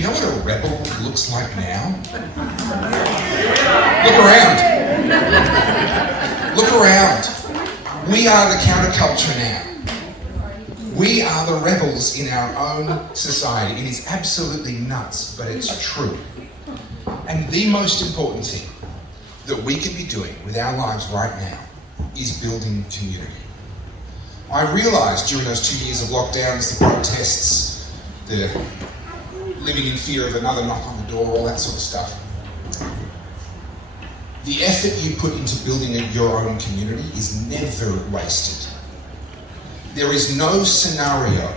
You know what a rebel looks like now? Look around. Look around. We are the counterculture now. We are the rebels in our own society. It is absolutely nuts, but it's true. And the most important thing that we can be doing with our lives right now is building community. I realised during those 2 years of lockdowns, the protests, the living in fear of another knock on the door, all that sort of stuff. The effort you put into building your own community is never wasted. There is no scenario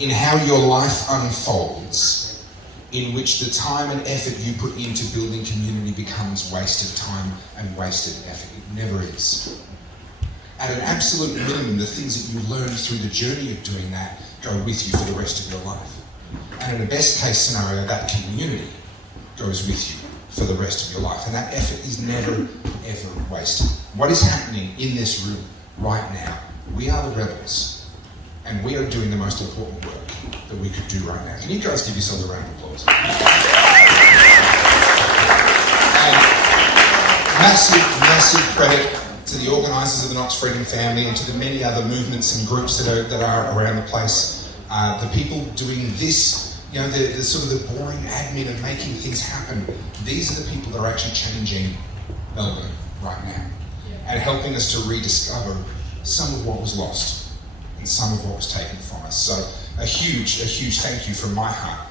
in how your life unfolds in which the time and effort you put into building community becomes wasted time and wasted effort. It never is. At an absolute minimum, the things that you learn through the journey of doing that go with you for the rest of your life. And in the best case scenario, that community goes with you for the rest of your life. And that effort is never, ever wasted. What is happening in this room right now? We are the rebels. And we are doing the most important work that we could do right now. Can you guys give yourselves a round of applause? And massive credit to the organisers of the Knox Freedom Family and to the many other movements and groups that are around the place. The people doing this, you know, the sort of the boring admin of making things happen. These are the people that are actually changing Melbourne right now and helping us to rediscover some of what was lost and some of what was taken from us. So a huge thank you from my heart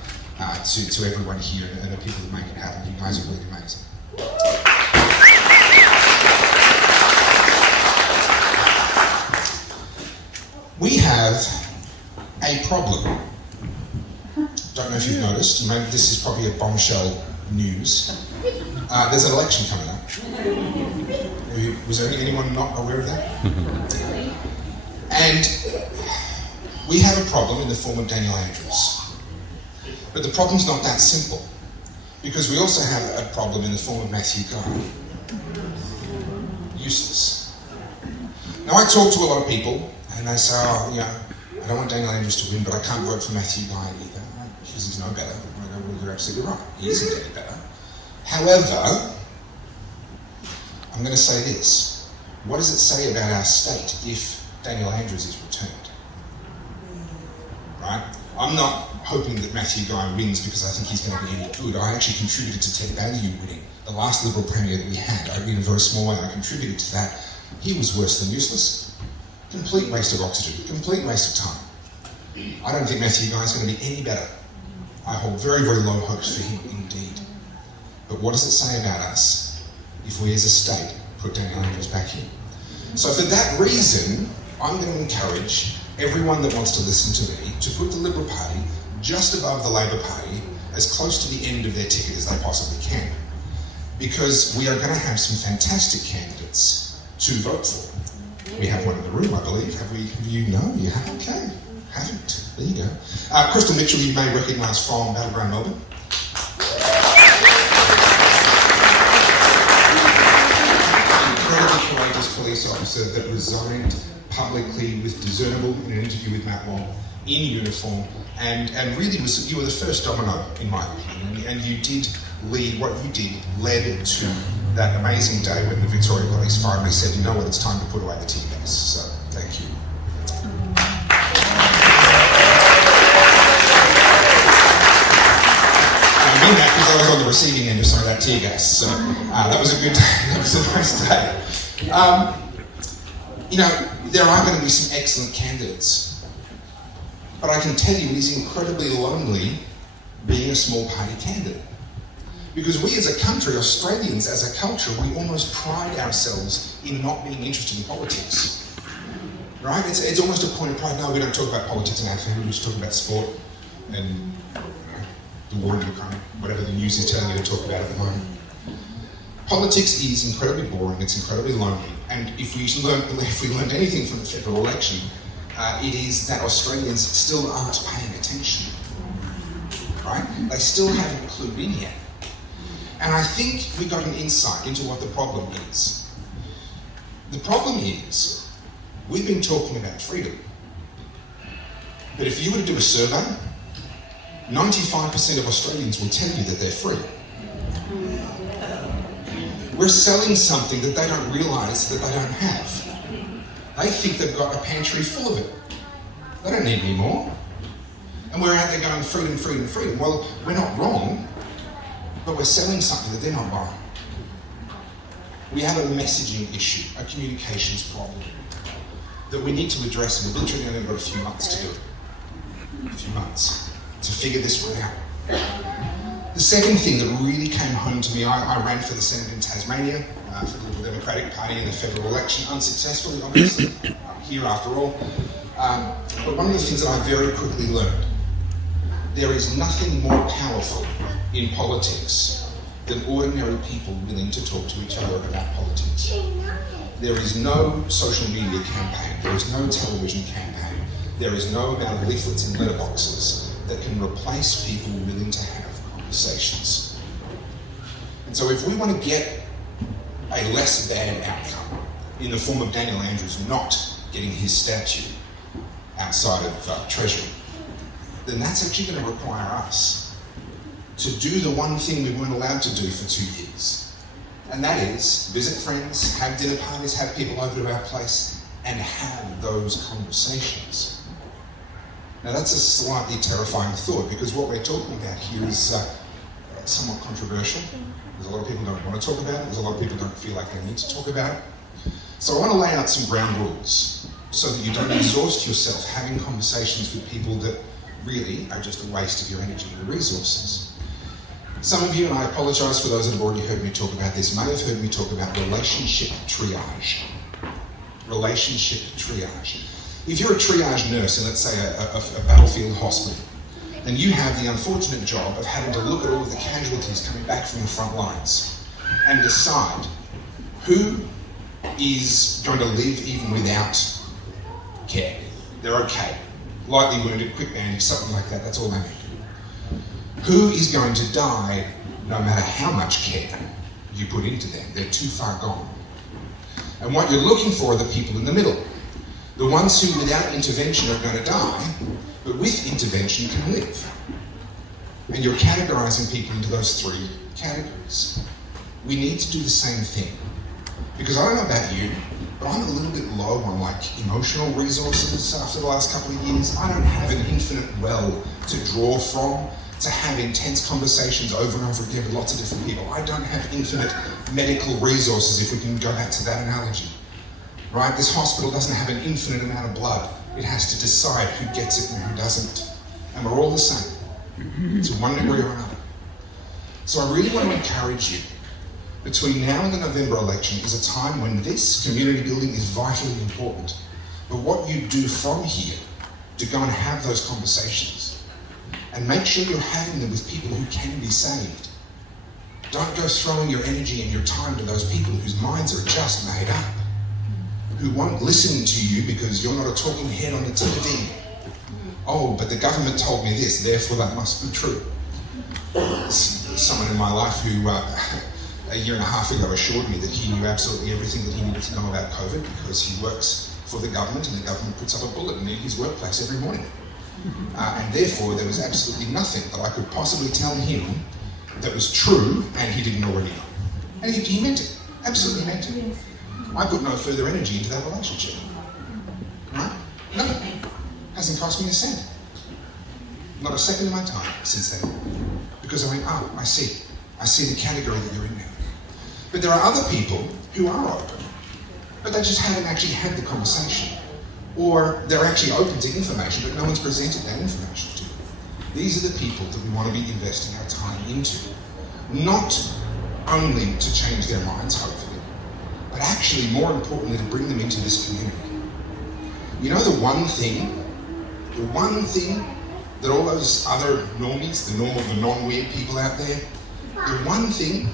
to everyone here and the people that make it happen. You guys are really amazing. We have a problem. Don't know if you've noticed. Maybe this is probably a bombshell news. There's an election coming up. Was there anyone not aware of that? And we have a problem in the form of Daniel Andrews. But the problem's not that simple, because we also have a problem in the form of Matthew Guy. Useless. Now, I talk to a lot of people, and they say, oh, you know, I don't want Daniel Andrews to win, but I can't vote for Matthew Guy either, because he's no better. Well, you're absolutely right. He isn't any better. However, I'm going to say this. What does it say about our state if Daniel Andrews is returned? Right? I'm not hoping that Matthew Guy wins because I think he's going to be any good. I actually contributed to Ted Value winning, the last Liberal Premier that we had. In a very small way, I contributed to that. He was worse than useless. Complete waste of oxygen. Complete waste of time. I don't think Matthew Guy is going to be any better. I hold very, very low hopes for him indeed. But what does it say about us if we as a state put Daniel Andrews back in? So for that reason, I'm going to encourage everyone that wants to listen to me to put the Liberal Party just above the Labor Party, as close to the end of their ticket as they possibly can. Because we are going to have some fantastic candidates to vote for. We have one in the room, I believe. Have you? No? You have? Okay. Haven't. There you go. Crystal Mitchell, you may recognise from Battleground Melbourne. Incredibly courageous police officer that resigned publicly with discernible in an interview with Matt Wong in uniform, and really you were the first domino in my opinion, and you did lead, what you did led to that amazing day when the Victoria Police finally said, you know what, it's time to put away the tear gas. So thank you. I mean that because I was on the receiving end of some of that tear gas, so that was a good day. That was a nice day. You know, there are going to be some excellent candidates. But I can tell you it is incredibly lonely being a small party candidate. Because we as a country, Australians as a culture, we almost pride ourselves in not being interested in politics. Right? It's almost a point of pride. No, we don't talk about politics in our family, we just talk about sport and the war in Ukraine, whatever the news is telling you to talk about at the moment. Politics is incredibly boring, it's incredibly lonely, and if we learned anything from the federal election, it is that Australians still aren't paying attention, right? They still haven't clued in yet. And I think we got an insight into what the problem is. The problem is, we've been talking about freedom. But if you were to do a survey 95% of Australians will tell you that they're free. We're selling something that they don't realise that they don't have. They think they've got a pantry full of it. They don't need any more. And we're out there going, freedom, freedom, freedom. Well, we're not wrong, but we're selling something that they're not buying. We have a messaging issue, a communications problem that we need to address, and we've literally only got a few months to do it. A few months to figure this one out. The second thing that really came home to me, I ran for the Senate in Tasmania, for the Liberal Democratic Party in the federal election, unsuccessfully, obviously. I'm here after all. But one of the things that I very quickly learned, there is nothing more powerful in politics than ordinary people willing to talk to each other about politics. There is no social media campaign, there is no television campaign, there is no amount of leaflets and letterboxes that can replace people willing to have conversations. And so if we want to get a less bad outcome in the form of Daniel Andrews not getting his statue outside of Treasury, then that's actually going to require us to do the one thing we weren't allowed to do for 2 years. And that is visit friends, have dinner parties, have people over to our place, and have those conversations. Now that's a slightly terrifying thought, because what we're talking about here is somewhat controversial. There's a lot of people who don't want to talk about it. There's a lot of people who don't feel like they need to talk about it. So I want to lay out some ground rules so that you don't exhaust yourself having conversations with people that really are just a waste of your energy and your resources. Some of you, and I apologise for those that have already heard me talk about this, may have heard me talk about relationship triage. Relationship triage. If you're a triage nurse in, let's say, a battlefield hospital, then you have the unfortunate job of having to look at all of the casualties coming back from the front lines and decide who is going to live even without care. They're okay. Lightly wounded, quick bandage, something like that, that's all they need. Who is going to die no matter how much care you put into them? They're too far gone. And what you're looking for are the people in the middle. The ones who without intervention are going to die, but with intervention can live. And you're categorising people into those three categories. We need to do the same thing. Because I don't know about you, but I'm a little bit low on emotional resources after the last couple of years. I don't have an infinite well to draw from to have intense conversations over and over again with lots of different people. I don't have infinite medical resources, if we can go back to that analogy. Right? This hospital doesn't have an infinite amount of blood. It has to decide who gets it and who doesn't. And we're all the same, to one degree or another. So I really want to encourage you, between now and the November election is a time when this community building is vitally important. But what you do from here to go and have those conversations, and make sure you're having them with people who can be saved. Don't go throwing your energy and your time to those people whose minds are just made up, who won't listen to you because you're not a talking head on the TV. Oh, but the government told me this, therefore that must be true. Someone in my life who a year and a half ago assured me that he knew absolutely everything that he needed to know about COVID because he works for the government and the government puts up a bulletin in his workplace every morning. And therefore there was absolutely nothing that I could possibly tell him that was true and he didn't already know. And he meant it, absolutely meant it. I put no further energy into that relationship. Right? No, hasn't cost me a cent. Not a second of my time since then. Because I went, I see the category that you're in now. But there are other people who are open, but they just haven't actually had the conversation. Or they're actually open to information, but no one's presented that information to them. These are the people that we want to be investing our time into. Not only to change their minds, hopefully, but actually, more importantly, to bring them into this community. You know the one thing that all those other normies, the normal, the non-weird people out there, the one thing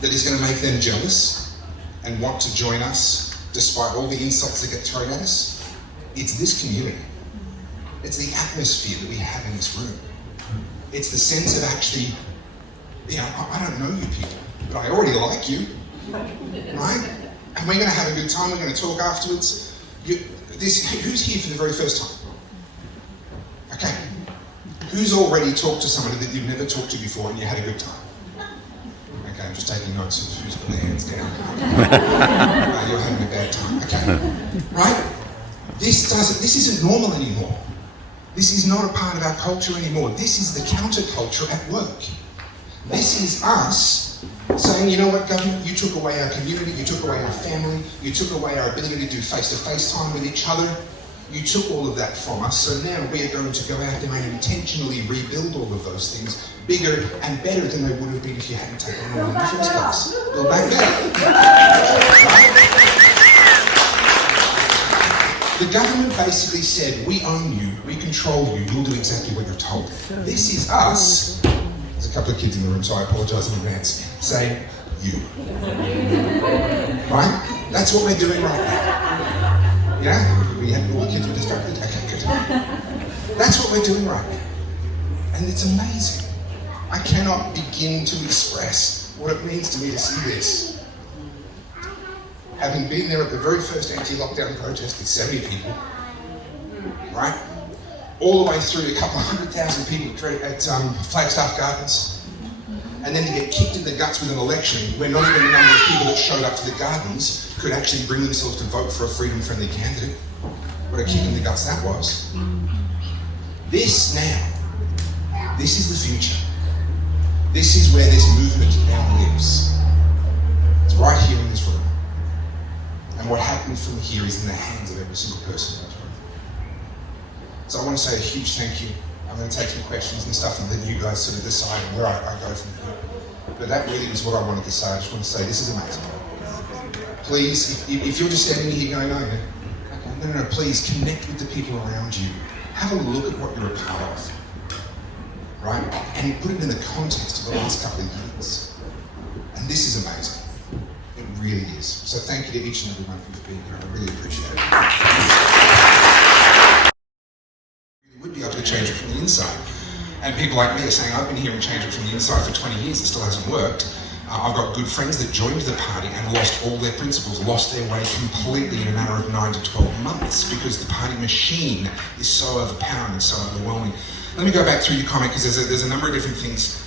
that is going to make them jealous and want to join us, despite all the insults that get thrown at us, it's this community. It's the atmosphere that we have in this room. It's the sense of actually, I don't know you people, but I already like you, right? And we're going to have a good time, we're going to talk afterwards. Who's here for the very first time? Okay. Who's already talked to somebody that you've never talked to before and you had a good time? Okay, I'm just taking notes of who's got their hands down. You're having a bad time. Okay, right? This isn't normal anymore. This is not a part of our culture anymore. This is the counterculture at work. This is us saying, you know what, government, you took away our community, you took away our family, you took away our ability to do face-to-face time with each other. You took all of that from us, so now we are going to go out and intentionally rebuild all of those things bigger and better than they would have been if you hadn't taken them away in the first place. Build back better. Right? The government basically said, we own you, we control you, we'll do exactly what you're told. This is us. There's a couple of kids in the room, so I apologise in advance. Saying, you. Right? That's what we're doing right now. Yeah? We had all the kids were distracted? Okay, good. That's what we're doing right now. And it's amazing. I cannot begin to express what it means to me to see this. Having been there at the very first anti-lockdown protest with 70 people, right? All the way through a couple of 100,000 people at Flagstaff Gardens. And then to get kicked in the guts with an election where not even the number of people that showed up to the gardens could actually bring themselves to vote for a freedom-friendly candidate. What a kick in the guts that was. This now, this is the future. This is where this movement now lives. It's right here in this room. And what happens from here is in the hands of every single person in this room. So I want to say a huge thank you. I'm going to take some questions and stuff and then you guys sort of decide where I go from here. But that really is what I wanted to say. I just want to say this is amazing. Please, if you're just standing here going, no, please connect with the people around you. Have a look at what you're a part of. Right? And put it in the context of the last couple of years. And this is amazing. It really is. So thank you to each and every one of you for being here. I really appreciate it. We would be able to change it from the inside. And people like me are saying, I've been here and changed it from the inside for 20 years, it still hasn't worked. I've got good friends that joined the party and lost all their principles, lost their way completely in a matter of 9 to 12 months because the party machine is so overpowering and so overwhelming. Let me go back through your comment because there's a number of different things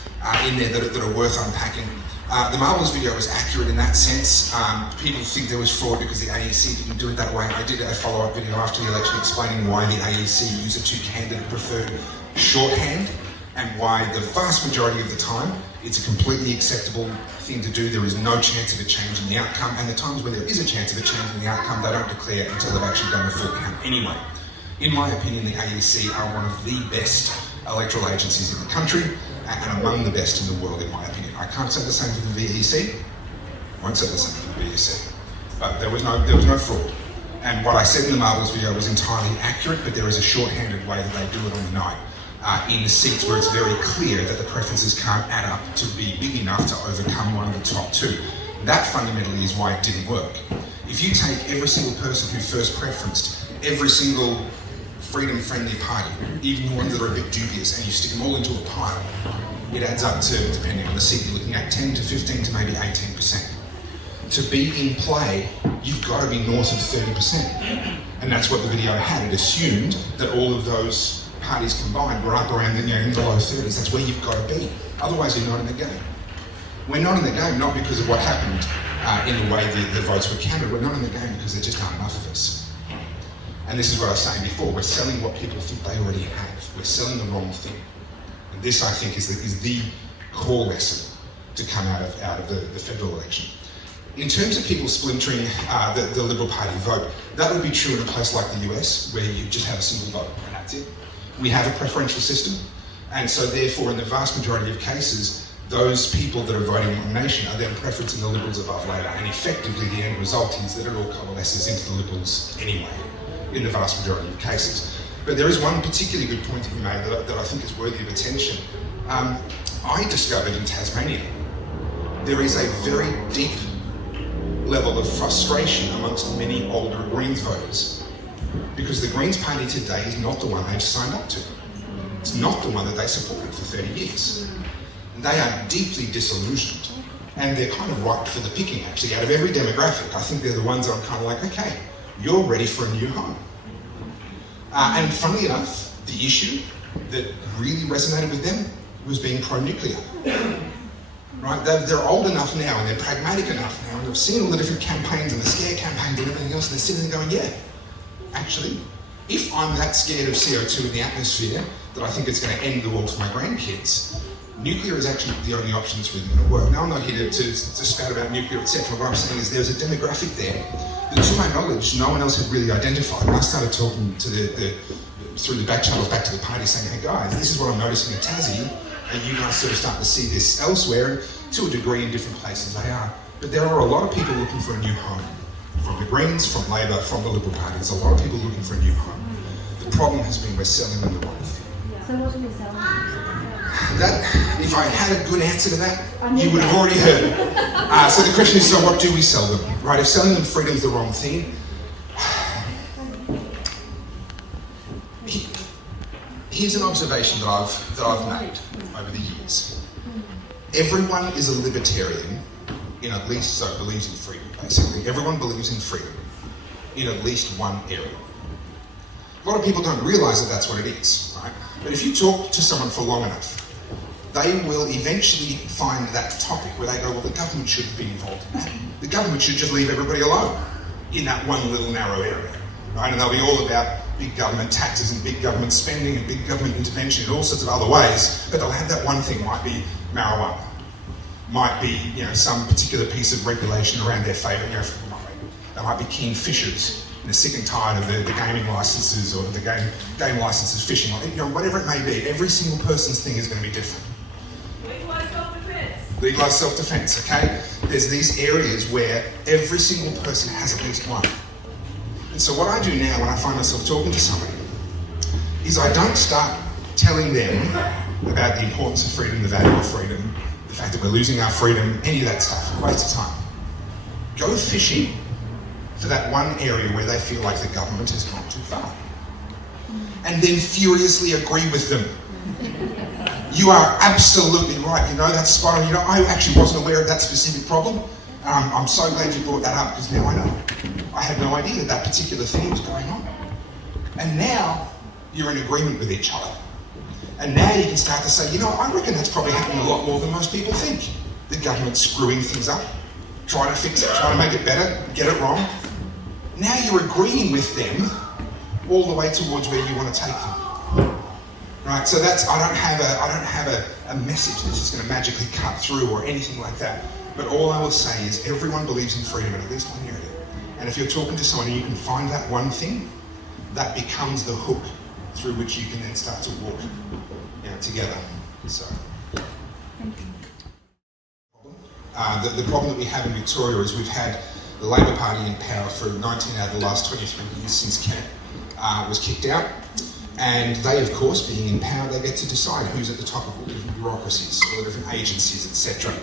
in there that are worth unpacking. The Marbles video was accurate in that sense. People think there was fraud because the AEC didn't do it that way. I did a follow-up video after the election explaining why the AEC use a two-candidate preferred shorthand and why the vast majority of the time it's a completely acceptable thing to do. There is no chance of it changing the outcome, and the times where there is a chance of it changing the outcome, they don't declare until they've actually done the full count anyway. In my opinion, the AEC are one of the best electoral agencies in the country and among the best in the world, in my opinion. I can't say the same for the VEC. I won't say the same for the VEC. But there was no fraud. And what I said in the Marbles video was entirely accurate, but there is a shorthanded way that they do it on the night. In the seats where it's very clear that the preferences can't add up to be big enough to overcome one of the top two. That fundamentally is why it didn't work. If you take every single person who first preferenced every single freedom-friendly party, even the ones that are a bit dubious, and you stick them all into a pile, it adds up to, depending on the seat, you're looking at 10 to 15 to maybe 18%. To be in play, you've got to be north of 30%. And that's what the video had. It assumed that all of those parties combined were up around in the low 30s. That's where you've got to be. Otherwise, you're not in the game. We're not in the game not because of what happened in the way the votes were counted. We're not in the game because there just aren't enough of us. And this is what I was saying before. We're selling what people think they already have. We're selling the wrong thing. And this, I think, is the core lesson to come out of the federal election. In terms of people splintering the Liberal Party vote, that would be true in a place like the US, where you just have a single vote, and that's it. We have a preferential system, and so therefore, in the vast majority of cases, those people that are voting in the nation are then preferencing the Liberals above Labor, and effectively the end result is that it all coalesces into the Liberals anyway, in the vast majority of cases. But there is one particularly good point that you made that I think is worthy of attention. I discovered in Tasmania, there is a very deep level of frustration amongst many older Greens voters, because the Greens party today is not the one they signed up to. It's not the one that they supported for 30 years. They are deeply disillusioned, and they're kind of ripe for the picking, actually. Out of every demographic, I think they're the ones that I'm kind of like, okay, you're ready for a new home. And funnily enough, the issue that really resonated with them was being pro-nuclear. Right? They're old enough now and they're pragmatic enough now and they've seen all the different campaigns and the scare campaigns and everything else, and they're sitting there going, yeah, actually, if I'm that scared of CO2 in the atmosphere that I think it's going to end the world for my grandkids, nuclear is actually the only option that's really going to work. Now, I'm not here to spout about nuclear, etc. What I'm saying is there's a demographic there that, to my knowledge, no one else had really identified. When I started talking to through the back channels back to the party saying, hey guys, this is what I'm noticing in Tassie, and you guys sort of start to see this elsewhere, and to a degree in different places they are. But there are a lot of people looking for a new home. From the Greens, from Labor, from the Liberal Party, there's a lot of people looking for a new home. The problem has been we're selling them the wrong thing. So what are we selling? That, if I had a good answer to that, you would have already heard it. So the question is, so what do we sell them? Right, if selling them freedom is the wrong thing, here's an observation that I've made over the years. Everyone is a libertarian in at least, so believes in freedom, basically. Everyone believes in freedom in at least one area. A lot of people don't realise that that's what it is, right? But if you talk to someone for long enough, they will eventually find that topic where they go, well, the government shouldn't be involved in that. The government should just leave everybody alone in that one little narrow area, right? And they'll be all about big government taxes and big government spending and big government intervention in all sorts of other ways, but they'll have that one thing, might be marijuana, might be, you know, some particular piece of regulation around their favour, you know, they might be keen fishers. They're sick and tired of the gaming licenses or the game licenses, fishing, you know, whatever it may be. Every single person's thing is going to be different. Legalised self-defence. Legalised self-defence, okay? There's these areas where every single person has at least one. And so what I do now when I find myself talking to somebody is I don't start telling them about the importance of freedom, the value of freedom, the fact that we're losing our freedom, any of that stuff. Waste of time. Go fishing for that one area where they feel like the government has gone too far. And then furiously agree with them. You are absolutely right, you know, that's spot on. You know, I actually wasn't aware of that specific problem. I'm so glad you brought that up because now I know. I had no idea that particular thing was going on. And now you're in agreement with each other. And now you can start to say, you know, I reckon that's probably happening a lot more than most people think. The government's screwing things up, trying to fix it, trying to make it better, get it wrong. Now you're agreeing with them all the way towards where you want to take them. Right, so that's, I don't have a message that's just going to magically cut through or anything like that. But all I will say is everyone believes in freedom in at least one area. And if you're talking to someone and you can find that one thing, that becomes the hook through which you can then start to walk, you know, together. So. Thank you. The problem that we have in Victoria is we've had the Labor Party in power for 19 out of the last 23 years since Kent was kicked out. And they, of course, being in power, they get to decide who's at the top of all the different bureaucracies, all the different agencies, etc.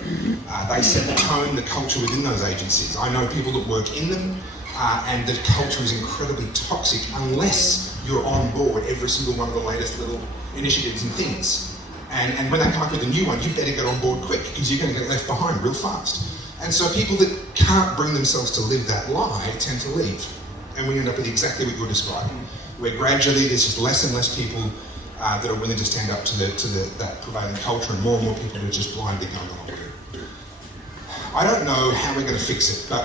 They set the tone, the culture within those agencies. I know people that work in them, and the culture is incredibly toxic unless you're on board every single one of the latest little initiatives and things. And when they come up with a new one, you better get on board quick because you're going to get left behind real fast. And so people that can't bring themselves to live that lie tend to leave. And we end up with exactly what you're describing, where gradually there's just less and less people that are willing to stand up to that prevailing culture, and more people are just blindly going along with it. I don't know how we're going to fix it, but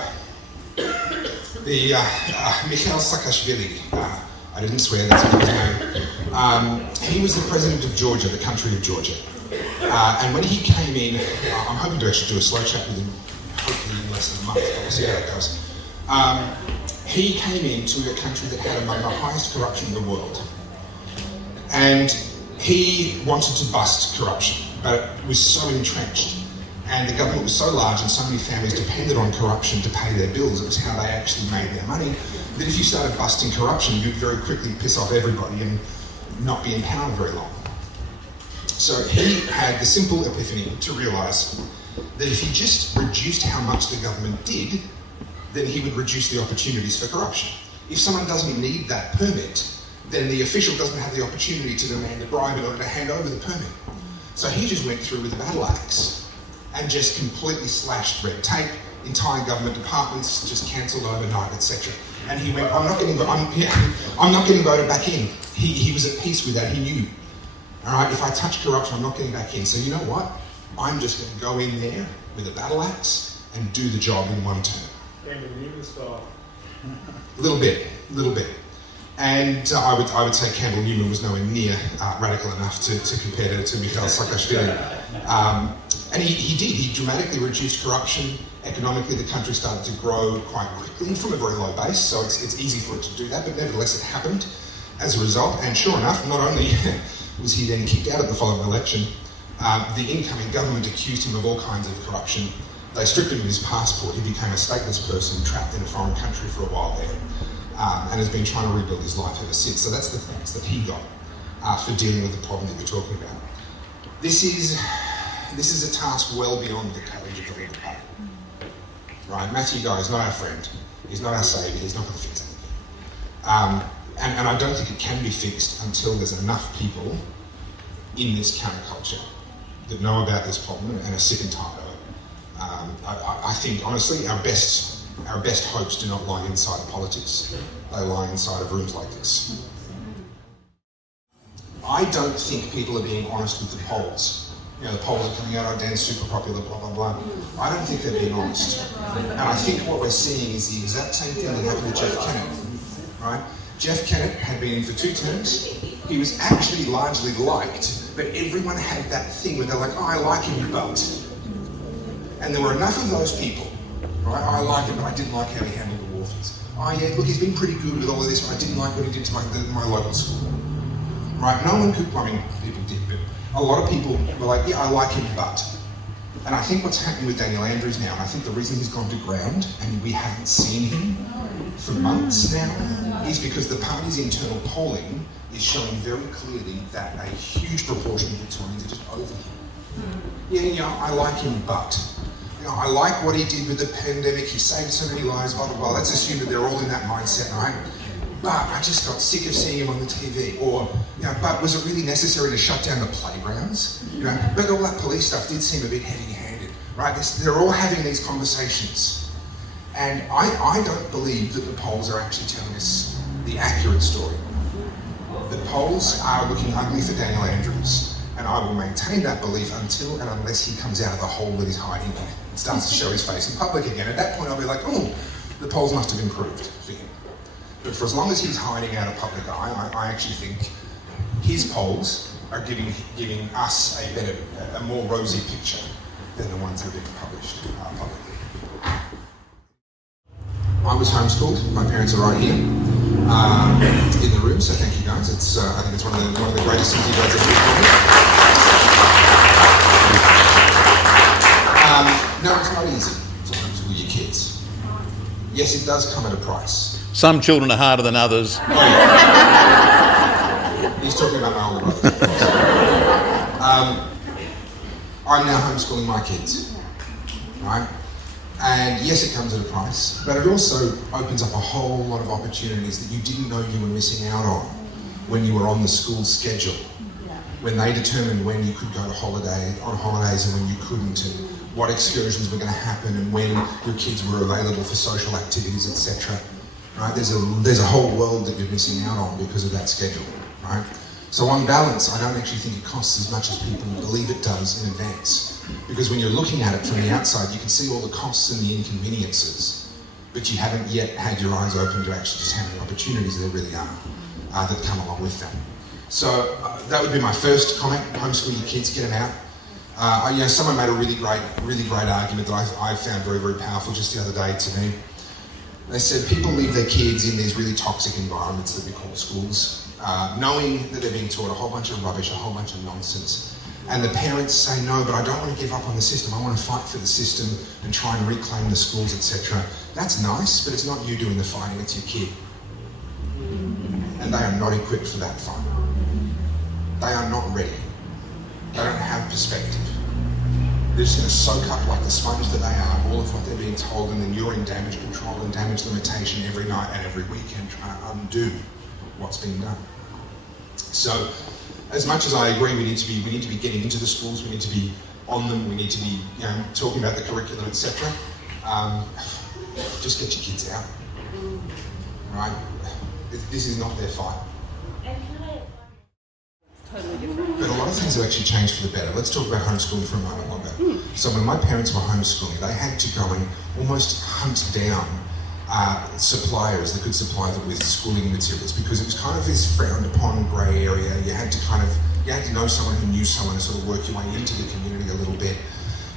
the Mikhail Saakashvili, I didn't swear, that's his name. He was the president of Georgia, the country of Georgia. And when he came in, I'm hoping to actually do a slow chat with him, hopefully in less than a month, but we'll see how that goes. He came into a country that had among the highest corruption in the world. And he wanted to bust corruption, but it was so entrenched. And the government was so large and so many families depended on corruption to pay their bills, it was how they actually made their money, that if you started busting corruption, you'd very quickly piss off everybody and not be in power very long. So he had the simple epiphany to realise that if he just reduced how much the government did, then he would reduce the opportunities for corruption. If someone doesn't need that permit, then the official doesn't have the opportunity to demand a bribe in order to hand over the permit. So he just went through with a battle axe and just completely slashed red tape, entire government departments just cancelled overnight, etc. And he went, I'm not getting voted back in. He was at peace with that. He knew All right, if I touch corruption, I'm not getting back in. So you know what? I'm just going to go in there with a battle axe and do the job in one turn. A little bit. And I would say Campbell Newman was nowhere near radical enough to compare to Mikhail Saakashvili. And he did. He dramatically reduced corruption. Economically, the country started to grow quite quickly from a very low base, so it's easy for it to do that, but nevertheless it happened as a result. And sure enough, not only was he then kicked out of the following election, the incoming government accused him of all kinds of corruption. They stripped him of his passport. He became a stateless person trapped in a foreign country for a while there, and has been trying to rebuild his life ever since. So that's the thanks that he got for dealing with the problem that you're talking about. This is a task well beyond the courage of the Labour Party. Right, Matthew Guy is not our friend. He's not our saviour. He's not going to fix anything. And I don't think it can be fixed until there's enough people in this counterculture that know about this problem and are sick and tired of it. I think, honestly, our best hopes do not lie inside of politics. They lie inside of rooms like this. I don't think people are being honest with the polls. You know, the polls are coming out, oh, Dan's super popular, blah, blah, blah. I don't think they're being honest. And I think what we're seeing is the exact same thing that happened to Jeff Kennett, right? Jeff Kennett had been in for 2 terms. He was actually largely liked, but everyone had that thing where they're like, oh, I like him, but. And there were enough of those people, right? Oh, I like him, but I didn't like how he handled the Wharfies. Oh yeah, look, he's been pretty good with all of this, but I didn't like what he did to my local school. Right, no one could, I mean, people did, but a lot of people were like, yeah, I like him, but. And I think what's happening with Daniel Andrews now, and I think the reason he's gone to ground and we haven't seen him for months now, is because the party's internal polling is showing very clearly that a huge proportion of Victorians are just over him. Yeah, I like him, but. I like what he did with the pandemic, he saved so many lives, blah, blah, blah. Let's assume that they're all in that mindset, right? But I just got sick of seeing him on the TV. Or, but was it really necessary to shut down the playgrounds? But all that police stuff did seem a bit heavy-handed, right? They're all having these conversations. And I don't believe that the polls are actually telling us the accurate story. The polls are looking ugly for Daniel Andrews. And I will maintain that belief until and unless he comes out of the hole that he's hiding in and starts to show his face in public again. At that point, I'll be like, oh, the polls must have improved for him. But for as long as he's hiding out of public eye, I actually think his polls are giving us a more rosy picture than the ones that are being published publicly. I was homeschooled. My parents are right here in the room, so thank you guys. I think it's one of the greatest things you guys have done. No, it's not easy to homeschool your kids. Yes, it does come at a price. Some children are harder than others. Oh, yeah. He's talking about my older brothers. I'm now homeschooling my kids, right? And yes, it comes at a price, but it also opens up a whole lot of opportunities that you didn't know you were missing out on when you were on the school schedule, when they determined when you could go to holidays and when you couldn't, and what excursions were going to happen and when your kids were available for social activities, etc. Right? There's a whole world that you're missing out on because of that schedule, right? So on balance, I don't actually think it costs as much as people believe it does in advance. Because when you're looking at it from the outside, you can see all the costs and the inconveniences, but you haven't yet had your eyes open to actually just how many opportunities there really are that come along with that. So that would be my first comment: homeschool your kids, get them out. Someone made a really great argument that I found very, very powerful just the other day to me. They said people leave their kids in these really toxic environments that we call schools, knowing that they're being taught a whole bunch of rubbish, a whole bunch of nonsense. And the parents say, no, but I don't want to give up on the system. I want to fight for the system and try and reclaim the schools, etc. That's nice, but it's not you doing the fighting, it's your kid. And they are not equipped for that fight. They are not ready. They don't have perspective. They're just going to soak up like the sponge that they are, all of what they're being told, and then you're in damage control and damage limitation every night and every weekend trying to undo what's been done. So, as much as I agree we need to be getting into the schools, we need to be on them, we need to be talking about the curriculum, etc. Just get your kids out, right? This is not their fight. Totally different. But a of things have actually changed for the better. Let's talk about homeschooling for a moment longer. So when my parents were homeschooling, they had to go and almost hunt down suppliers that could supply them with schooling materials, because it was kind of this frowned upon grey area. You had to know someone who knew someone to sort of work your way into the community a little bit.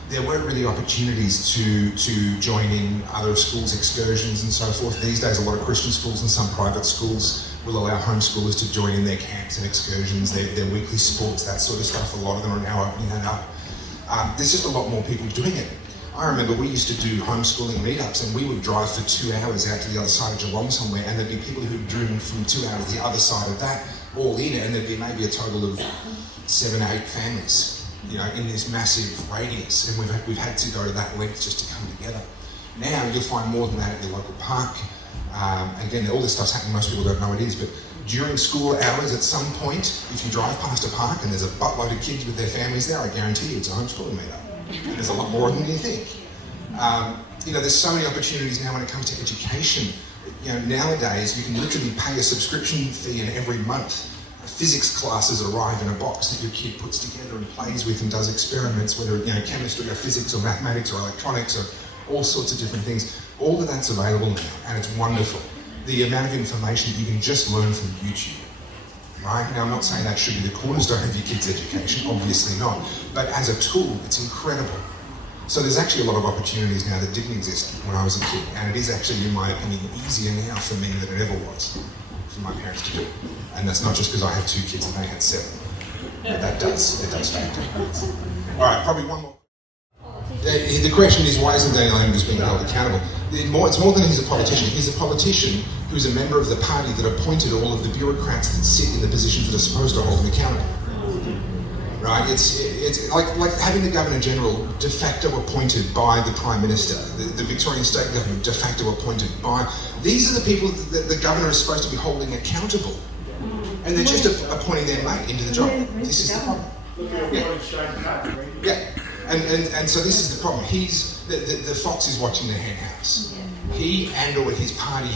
There weren't really opportunities to join in other schools' excursions and so forth. These days, a lot of Christian schools and some private schools will allow homeschoolers to join in their camps and excursions, their weekly sports, that sort of stuff. A lot of them are now opening that up. There's just a lot more people doing it. I remember we used to do homeschooling meetups, and we would drive for 2 hours out to the other side of Geelong somewhere, and there'd be people who'd driven from 2 hours the other side of that, all in, and there'd be maybe a total of 7 or 8 families, in this massive radius, and we've had to go to that length just to come together. Now you'll find more than that at your local park. Again, all this stuff's happening, most people don't know it is, but during school hours at some point, if you drive past a park and there's a buttload of kids with their families there, I guarantee you it's a homeschooling meetup. And there's a lot more than you think. There's so many opportunities now when it comes to education. Nowadays you can literally pay a subscription fee, and every month physics classes arrive in a box that your kid puts together and plays with and does experiments, whether chemistry or physics or mathematics or electronics or all sorts of different things. All of that's available now, and it's wonderful. The amount of information you can just learn from YouTube. Right? Now, I'm not saying that should be the cornerstone of your kid's education, obviously not, but as a tool, it's incredible. So there's actually a lot of opportunities now that didn't exist when I was a kid, and it is actually, in my opinion, easier now for me than it ever was for my parents to do. And that's not just because I have 2 kids and they had 7. But it does factor. All right, probably one more. The question is, why isn't Daniel Andrews being held accountable? It's more than he's a politician. He's a politician who's a member of the party that appointed all of the bureaucrats that sit in the positions that are supposed to hold him accountable. Right? It's like having the Governor General de facto appointed by the Prime Minister, the Victorian State Government de facto appointed by... These are the people that the Governor is supposed to be holding accountable. And they're just appointing their mate into the job. This is the problem. Yeah. And so this is the problem. The fox is watching the hen house. He and or his party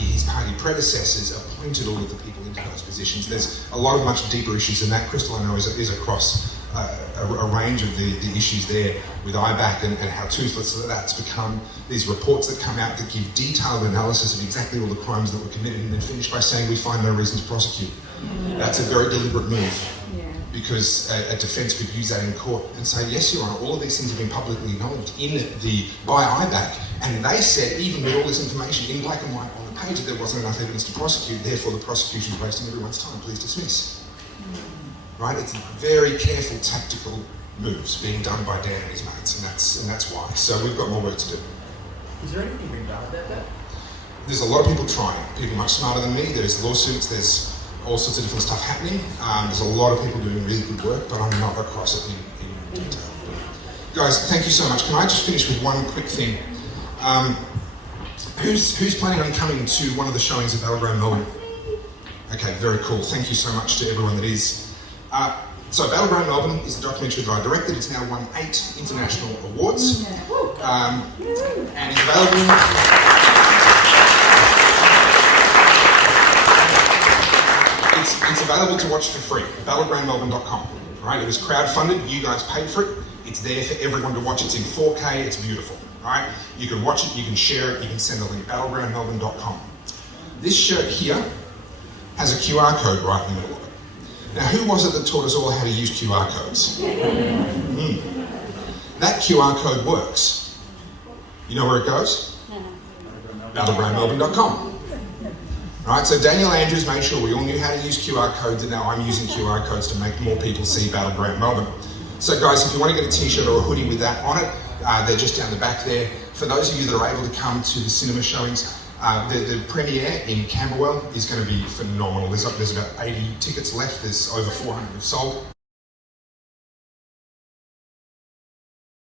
predecessors appointed all of the people into those positions. There's a lot of much deeper issues than that. Crystal, I know, is across a range of the issues there with IBAC and how toothless that's become. These reports that come out that give detailed analysis of exactly all the crimes that were committed, and then finish by saying we find no reason to prosecute. That's a very deliberate move. Because a defence could use that in court and say, yes, Your Honour, all of these things have been publicly acknowledged by IBAC, and they said, even with all this information in black and white on the page, that there wasn't enough evidence to prosecute, therefore the prosecution is wasting everyone's time, please dismiss. Right? It's very careful, tactical moves being done by Dan and his mates, and that's why. So we've got more work to do. Is there anything being done about that? There's a lot of people trying, people much smarter than me. There's lawsuits, there's all sorts of different stuff happening. There's a lot of people doing really good work, but I'm not across it in detail. Guys, thank you so much. Can I just finish with one quick thing? Who's planning on coming to one of the showings at Battleground Melbourne? Okay, very cool. Thank you so much to everyone that is. So Battleground Melbourne is the documentary that I directed. It's now won 8 international awards. And it's available... It's available to watch for free, battlegroundmelbourne.com. Right? It was crowdfunded, you guys paid for it. It's there for everyone to watch. It's in 4K, it's beautiful. Right? You can watch it, you can share it, you can send a link, battlegroundmelbourne.com. This shirt here has a QR code right in the middle of it. Now, who was it that taught us all how to use QR codes? That QR code works. You know where it goes? battlegroundmelbourne.com. Right, so Daniel Andrews made sure we all knew how to use QR codes, and now I'm using QR codes to make more people see Battleground Melbourne. So guys, if you want to get a t-shirt or a hoodie with that on it, they're just down the back there. For those of you that are able to come to the cinema showings, the premiere in Camberwell is going to be phenomenal. There's about 80 tickets left, there's over 400 have sold.